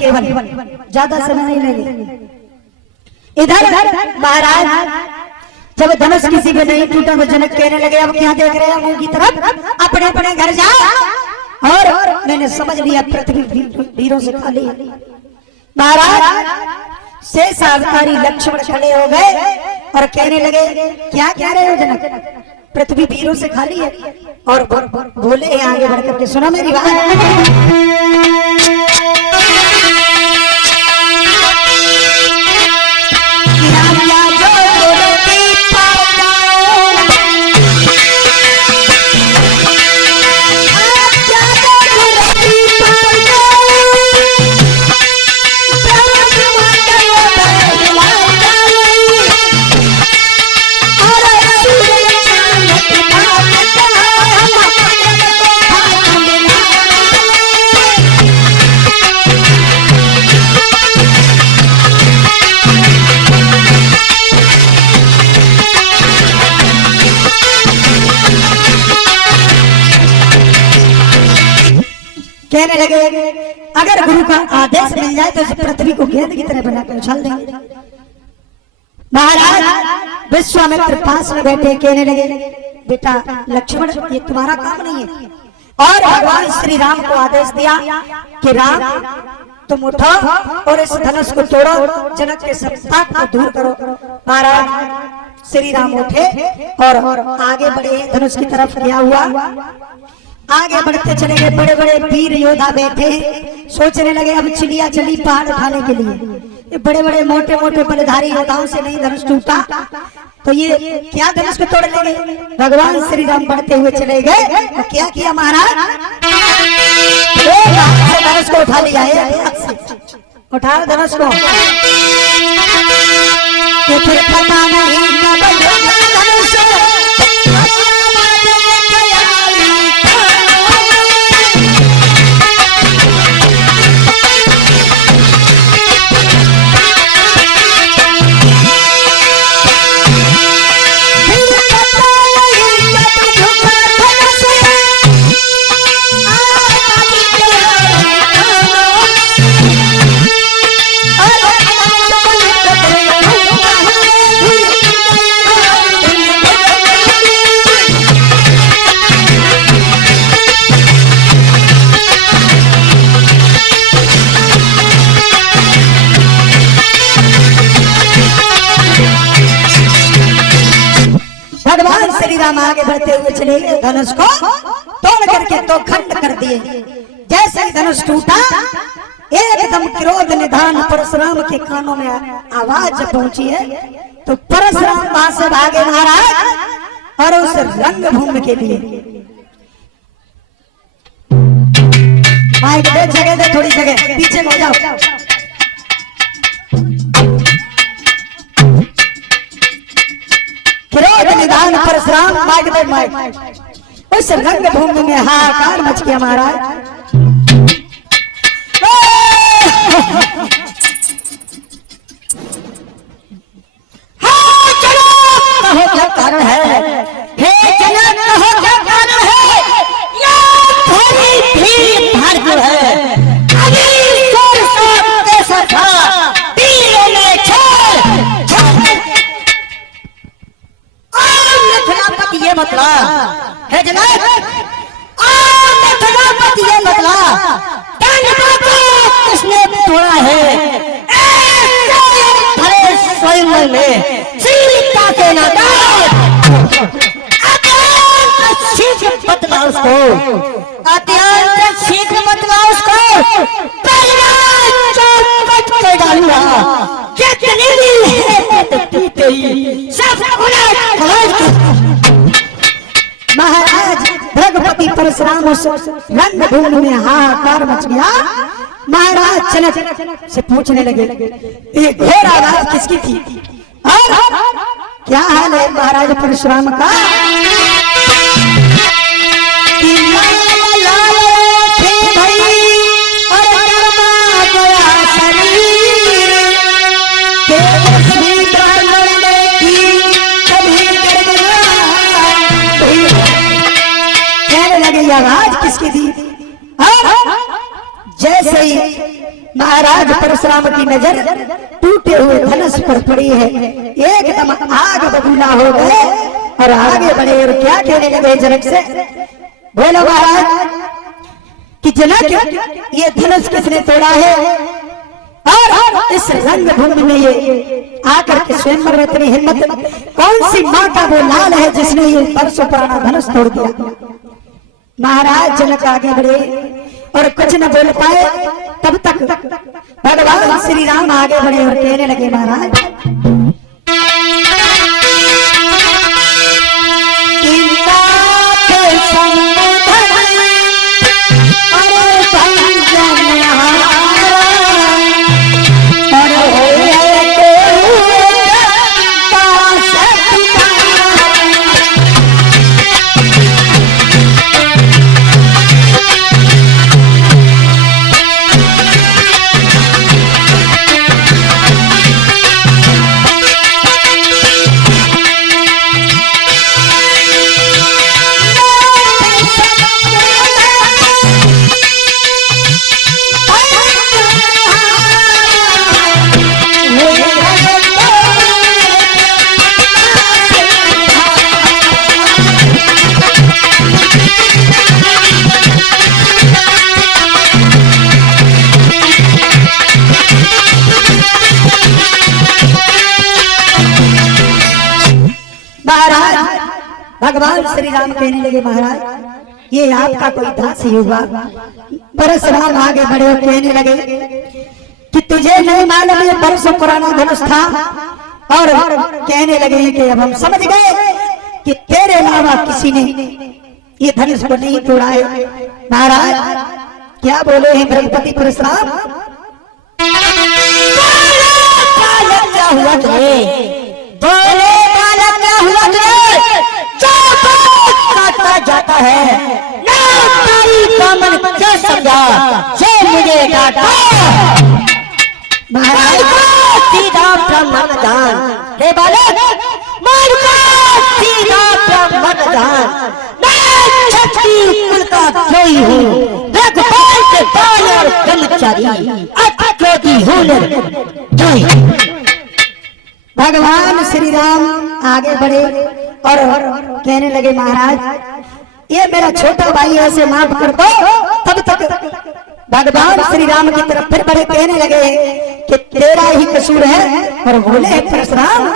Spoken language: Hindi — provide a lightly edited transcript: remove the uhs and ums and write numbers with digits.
केवल, ज्यादा समय नहीं लगे। इधर महाराज जब धनुष किसी का नहीं टूटा तो जनक कहने लगे अब क्या देख रहे हैं मुंह की तरफ, अपने अपने घर जाओ। और मैंने समझ लिया पृथ्वी वीरों से खाली है। महाराज शेष अवतारी लक्ष्मण खड़े हो गए और कहने लगे क्या कह रहे हो जनक, पृथ्वी वीरों से खाली है। और बोले आगे बढ़कर के सुनो मेरी बात। कहने लगे अगर गुरु का आदेश मिल जाए तो इस पृथ्वी को गेंद की तरह बनाकर उछाल देंगे। महाराज विश्वामित्र पास में बैठे कहने लगे बेटा लक्ष्मण ये तुम्हारा काम नहीं है। और भगवान श्री राम को आदेश दिया कि राम तुम उठो और इस धनुष को तोड़ो, जनक के सब को दूर करो। महाराज श्री राम उठे और आगे बढ़े धनुष की तरफ। क्या हुआ, आगे बढ़ते चले गए। बड़े बड़े वीर योद्धा बैठे सोचने लगे अब चिड़िया चली पहाड़ उठाने के लिए। ये बड़े बड़े मोटे मोटे बलधारी योद्धाओं से नहीं धनुष टूटा तो ये क्या धनुष को तोड़ लेंगे। भगवान श्री राम बढ़ते हुए चले गए तो क्या किया महाराज, धनुष को उठा लिया है। उठाओ धनुष को, फिर पता नहीं आगे बढ़ते हुए चले गए। धनुष को तोड़ करके दो खंड कर दिए। जैसे ही धनुष टूटा एकदम क्रोध निधान परशुराम के कानों में आवाज पहुंची है तो परशुराम वहां से भागे महाराज और उस रंगभूमि के लिए माइक दे, जगह दे, थोड़ी जगह पीछे हो जाओ। क्रोध निधान परशुराम माइक दे, माइक। उस रंगभूमि में हाहाकार मच गया महाराज। कहो क्या कारण है, हे जनक कहो क्या कारण है, यहाँ थोड़ी भीड़ भाड़ जो है अभी कैसा था तीरों में ये मतलब है जनक, ये मतलब किसने तोड़ा है स्वयं में सीता के नाता शीघ्र बतला उसको, अत्यंत शीघ्र बतला उसको, चौपट कर डालूंगा। महाराज भगवती परशुराम उस रंगभूमि में हाहाकार मच गया। महाराज जनक से पूछने लगे ये घोर आवाज किसकी थी और क्या हाल है महाराज परशुराम का। आवाज किसकी थी। और जैसे ही महाराज परशुराम की नजर टूटे हुए धनुष पर पड़ी है, एकदम आग बबूला हो गए और आगे बढ़े और क्या कहने लगे जनक से, बोलो महाराज कि जनक ये धनुष किसने तोड़ा है और इस रंगभूमि में ये आकर के स्वयंवर में इतनी हिम्मत, कौन सी माँ का वो लाल है जिसने ये बरसों पुराना धनुष तोड़ दिया। महाराज जनक आगे बढ़े और कुछ न बोल पाए, तब तक भगवान श्री राम आगे बढ़े और कहने लगे, महाराज भगवान श्री राम कहने लगे, महाराज ये आपका कोई दास ही हुआ। परशुराम आगे बढ़े और कहने लगे कि तुझे नहीं मालूम ये बरसों पुराना धनुष था, और कहने लगे कि अब हम समझ गए कि तेरे अलावा किसी ने ये धनुष को नहीं तोड़ा है। महाराज क्या बोले हैं ब्रह्मपति परशुराम, क्या हुआ तुम्हें, बोले बालक क्या हुआ तुम्हें, काटता जाता है ना तारी दामन क्या समझा जो मुझे काटा। महाराज सीधा ब्रह्मन जान, हे बालक मार का सीधा ब्रह्मन जान, मैं क्षत्रिय कुल का द्रोही हूँ, रघुपाल के बाल और ब्रह्मचारी अत्यादि होने द्रोही। भगवान श्री राम आगे बढ़े और कहने लगे, महाराज ये मेरा छोटा भाई है, इसे माफ कर दो। तब तक भगवान श्री राम की तरफ फिर बढ़े, कहने लगे कि तेरा ही कसूर है। और बोले परशुराम